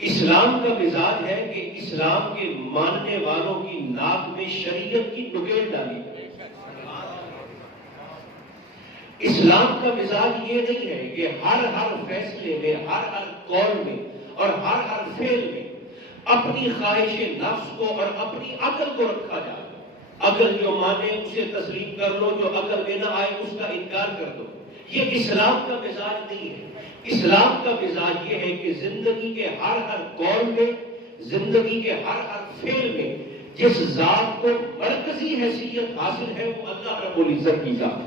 اسلام کا مزاج ہے کہ اسلام کے ماننے والوں کی ناک میں شریعت کی نکیل ڈالی۔ اسلام کا مزاج یہ نہیں ہے کہ ہر فیصلے میں، ہر قول میں اور ہر فعل میں اپنی خواہش نفس کو اور اپنی عقل کو رکھا جائے۔ عقل جو مانے اسے تسلیم کر لو، جو عقل میں نہ آئے اس کا انکار کر دو۔ یہ اسلام کا مزاج نہیں ہے۔ اسلام کا مزاج یہ ہے کہ زندگی کے ہر قول میں، زندگی کے ہر فعل میں جس ذات کو مرکزی حیثیت حاصل ہے وہ اللہ رب العزت کی ذات ہے۔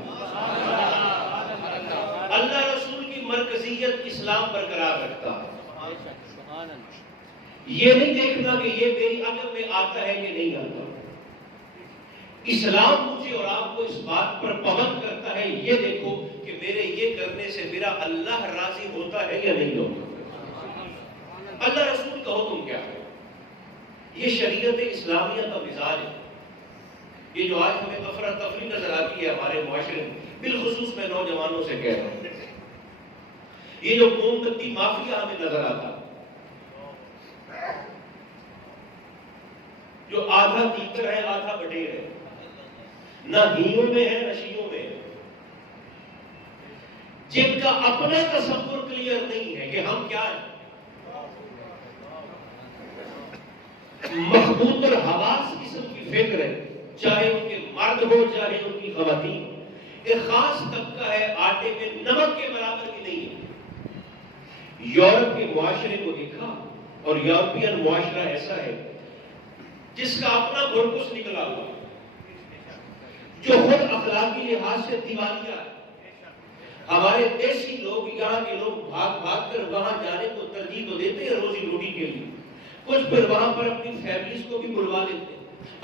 اللہ رسول کی مرکزیت اسلام برقرار رکھتا ہے۔ یہ نہیں دیکھنا کہ یہ میری عقل میں آتا ہے کہ نہیں آتا۔ اسلام مجھے اور آپ کو اس بات پر پابند کرتا ہے، یہ دیکھو کہ میرے یہ کرنے سے میرا اللہ راضی ہوتا ہے یا نہیں ہوتا۔ اللہ رسول کا حکم کیا ہے؟ یہ شریعت اسلامیہ کا مزاج ہے۔ یہ جو آج ہمیں افراتفری نظر آتی ہے ہمارے معاشرے میں، بالخصوص میں نوجوانوں سے کہہ رہا ہوں، یہ جو موم بتی مافیا ہمیں نظر آتا ہے، جو آدھا تیتر ہے آدھا بٹیر ہے، نہ ہیوں میں ہے نہ شیوں میں ہے، جن کا اپنا تصور کلیئر نہیں ہے کہ ہم کیا ہیں، محبوب الحواس قسم کی فکر ہے، چاہے ان کے مرد ہو چاہے ان کی خواتین۔ ایک خاص طبقہ ہے آٹے میں نمک کے برابر بھی نہیں ہے۔ یورپ کے معاشرے کو دیکھا اور یورپین معاشرہ ایسا ہے جس کا اپنا گھرکس نکلا ہوا، جو خود اخلاقی لحاظ سے دیوالیہ ہے۔ ہمارے دیسی لوگ، یہاں کے لوگ بھاگ کر وہاں جانے کو ترجیح تو دیتے ہیں روزی روٹی کے لیے، کچھ پھر وہاں پر اپنی فیملیز کو بھی بلوا لیتے ہیں،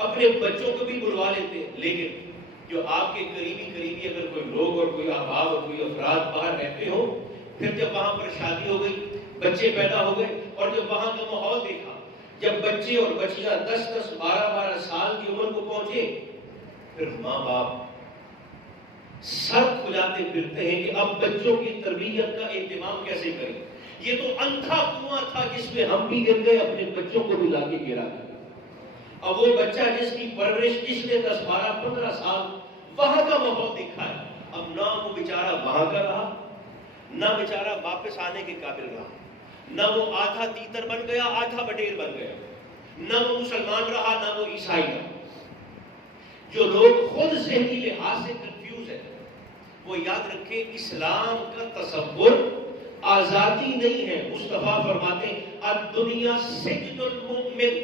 اپنے بچوں کو بھی بلوا لیتے ہیں، لیکن جو آپ کے قریبی اگر کوئی لوگ اور کوئی احباب اور کوئی افراد باہر رہتے ہو، پھر جب وہاں پر شادی ہو گئی، بچے پیدا ہو گئے اور جب وہاں کا ماحول دیکھا، جب بچے اور بچیاں 10 12 سال کی عمر کو پہنچے، پھر ماں باپ سر کھلاتے پھرتے ہیں کہ اب بچوں کی تربیت کا اہتمام کیسے کریں۔ یہ تو اندھا کنواں تھا جس میں ہم بھی گر گئے، اپنے بچوں کو بھی لا کے گرا دیا۔ اب وہ بچہ جس کی پرورش جس نے 10 12 15 سال وہاں کا ماحول دیکھا ہے، اب نہ وہ بیچارہ وہاں کا رہا، نہ بیچارہ واپس آنے کے قابل رہا، نہ وہ آدھا تیتر بن گیا آدھا بٹیر بن گیا، نہ وہ مسلمان رہا نہ وہ عیسائی رہا۔ جو لوگ خود ذہنی لحاظ سے کنفیوز ہیں، وہ یاد رکھیں اسلام کا تصور آزادی نہیں ہے۔ مصطفیٰ فرماتے ہیں الدنیا سجن المؤمن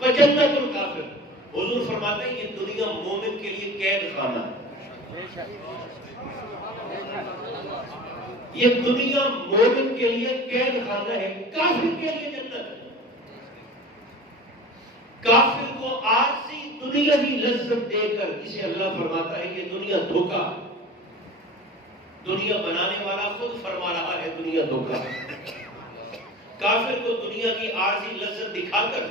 و جنت الکافر۔ حضور فرماتے ہیں یہ دنیا مومن کے لیے قید خانہ ہے، یہ دنیا مومن کے لیے قید خانہ ہے، کافر کے لیے جنت ہے۔ کافر کو عارضی دنیاوی لذت دے کر اسے اللہ فرماتا ہے یہ دنیا دھوکہ ہے۔ دنیا بنانے والا خود فرما رہا ہے دنیا دھوکہ ہے۔ کافر کو دنیا کی عارضی لذت دکھا کر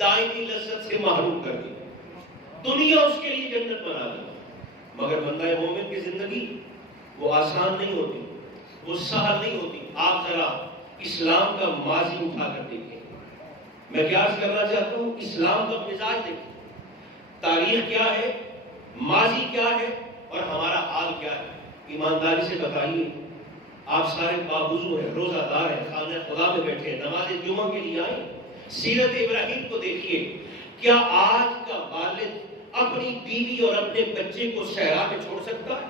دائمی لذت سے محروم کر دی، دنیا اس کے لیے جنت بنا دی۔ مگر بندہ مومن کی زندگی وہ آسان نہیں ہوتی، وہ سہل نہیں ہوتی۔ آپ ذرا اسلام کا ماضی اٹھا کر دیکھیں۔ میں کیا عرض کرنا چاہتا ہوں، اسلام کا مزاج دیکھیں، تاریخ کیا ہے، ماضی کیا ہے اور ہمارا حال کیا ہے۔ ایمانداری سے بتائیے، آپ سارے باوضو ہیں، روزہ دار ہیں، خانہ خدا میں بیٹھے ہیں، نماز جمعہ کے لیے آئے، سیرت ابراہیم کو دیکھیے۔ کیا آج کا والد اپنی بیوی اور اپنے بچے کو صحرا میں چھوڑ سکتا ہے؟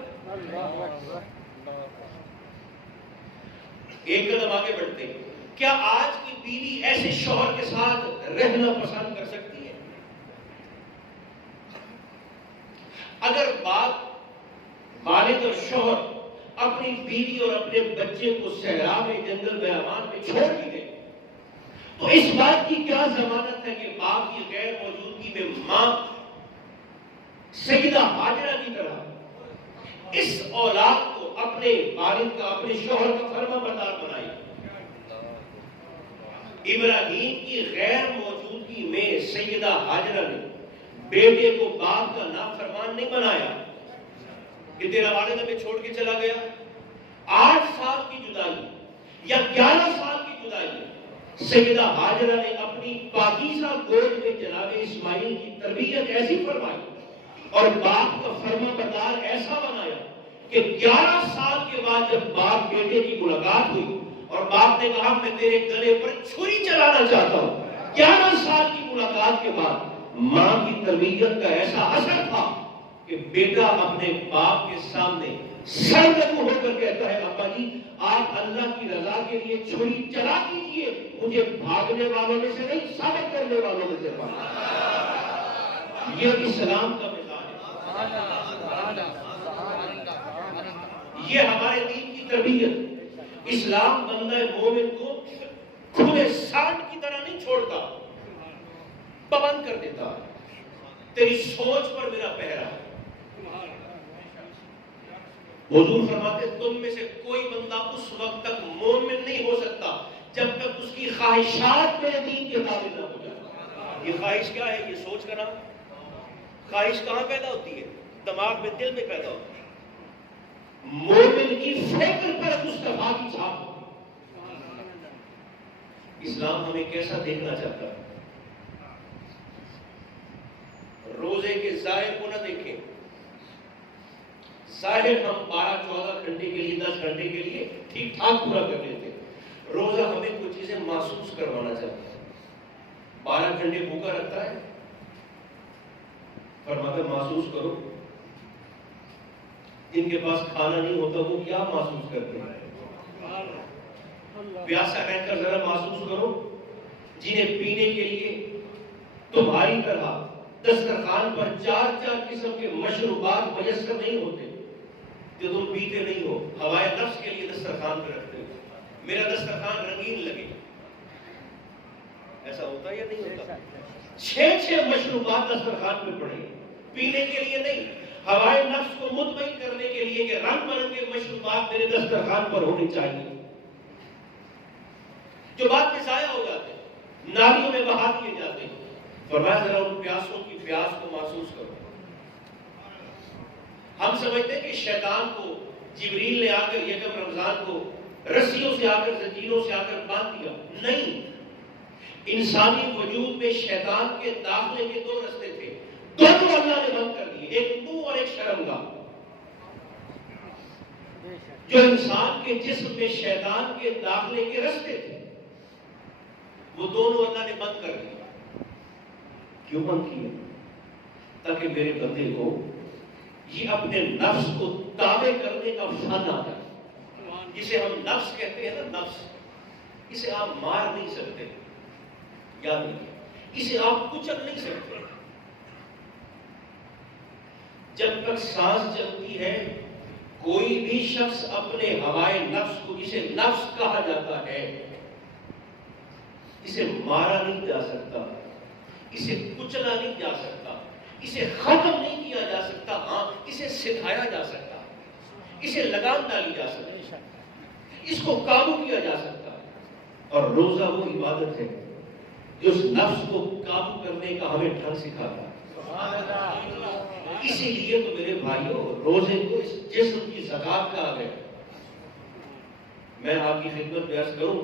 ایک قدم آگے بڑھتے ہیں، کیا آج کی بیوی ایسے شوہر کے ساتھ رہنا پسند کر سکتی ہے؟ اگر بات والد اور شوہر اپنی بیوی اور اپنے بچے کو صحرا میں جنگل بیابان میں چھوڑ بھی دے تو اس بات کی کیا ضمانت ہے کہ باپ کی غیر موجودگی میں ماں سیدہ ہاجرہ کی طرح اس اولاد کو اپنے والد کا اپنے شوہر کا فرما بردار بنائی۔ ابراہیم کی غیر موجودگی میں سیدہ ہاجرہ نے بیٹے کو باپ کا نافرمان نہیں بنایا کہ تیرا والد ہمیں چھوڑ کے چلا گیا۔ 8 سال کی جدائی یا 11 سال کی جدائی سیدہ ہاجرہ نے اپنی پاکیزہ گود میں جناب اسماعیل کی تربیت ایسی فرمائی اور باپ کا فرما بردار ایسا بنایا کہ 11 سال کے بعد جب باپ بیٹے کی ملاقات ہوئی اور باپ نے کہا میں تیرے گلے پر چھری چلانا چاہتا ہوں، 11 سال کی ملاقات کے بعد ماں کی تربیت کا ایسا اثر تھا کہ بیٹا اپنے باپ کے سامنے سرنگو ہو کر کہتا ہے ابا جی آپ اللہ کی رضا کے لیے چھری چلا دیجئے، مجھے بھاگنے والوں میں سے نہیں ثابت کرنے والوں میں سے پانا۔ یہ اسلام کا مزاج ہے، یہ ہمارے دین کی تربیت۔ اسلام بندہ مومن کو کھلے سانڈ کی طرح نہیں چھوڑتا، پابند کر دیتا تیری سوچ پر میرا پہرا ہے۔ حضور فرماتے تم میں سے کوئی بندہ اس وقت تک مومن نہیں ہو سکتا جب تک اس کی خواہشات میرے دین کے قابل نہ ہو جائے۔ یہ خواہش کیا ہے؟ یہ سوچ کا نام۔ خواہش کہاں پیدا ہوتی ہے؟ دماغ میں، دل میں پیدا ہوتی ہے۔ مومن کی فکر پر مصطفیٰ کی چھاپ ہوتی ہے۔ اسلام ہمیں کیسا دیکھنا چاہتا ہے؟ روزے کے ظاہر کو نہ دیکھیں۔ ظاہر ہم 12-14 گھنٹے کے لیے، 10 گھنٹے کے لیے ٹھیک ٹھاک پورا کر لیتے ہیں۔ روزہ ہمیں کچھ چیزیں محسوس کروانا چاہتا ہے۔ 12 گھنٹے بھوکا رکھتا ہے، فرماتا ہے محسوس کرو جن کے پاس کھانا نہیں ہوتا وہ کیا محسوس کرتے ہیں؟ پیاسا رہ کر ذرا محسوس کرو جنہیں پینے کے لیے تمہاری طرح دسترخوان پر 4 قسم کے مشروبات میسر نہیں ہوتے جو تم پیتے نہیں ہو، ہوائے نفس کے لیے دسترخوان پہ رکھتے ہو۔ میرا دسترخوان رنگین لگے، ایسا ہوتا یا نہیں ہوتا؟ 6 مشروبات دسترخوان پہ پڑے، پینے کے لیے نہیں، ہوائے نفس کو مطمئن کرنے کے لیے کہ رنگ برنگے مشروبات میرے دسترخوان پر ہونے چاہیے، جو بعد میں ضائع ہو جاتے ہیں، نالیوں میں بہا دیے جاتے ہیں۔ فرمایا ذرا ان پیاسوں کی پیاس کو محسوس کرو۔ ہم سمجھتے ہیں کہ شیطان کو جبریل نے آ کر یکم رمضان کو رسیوں سے آ کر، زنجیروں سے آ کر باندھ دیا، نہیں۔ انسانی وجود میں شیطان کے داخلے کے 2 رستے تھے، دونوں اللہ نے بند کر دیے، ایک منہ اور ایک شرمگاہ۔ جو انسان کے جسم میں شیطان کے داخلے کے رستے تھے وہ دونوں اللہ نے بند کر دیے۔ کیوں بند کیا؟ تاکہ میرے بندے کو یہ اپنے نفس کو تابع کرنے کا فن آتا ہے، جسے ہم نفس کہتے ہیں نا، نفس، اسے آپ مار نہیں سکتے، یاد رکھیے، اسے آپ کچل نہیں سکتے۔ جب تک سانس چلتی ہے کوئی بھی شخص اپنے ہوائے نفس کو، جسے نفس کہا جاتا ہے، اسے مارا نہیں جا سکتا، اسے کچلا نہیں جا سکتا، اسے ختم نہیں کیا جا سکتا، ہاں اسے سکھایا جا سکتا، اسے لگام ڈالی جا سکتی، اس کو قابو کیا جا سکتا۔ اور روزہ وہ عبادت ہے جو اس نفس کو قابو کرنے کا ہمیں ڈھنگ سکھاتا ہے۔ اسی لیے تو میرے بھائیوں روزے کو اس جسم کی زکات کہا گیا۔ میں آپ کی خدمت میں عرض کروں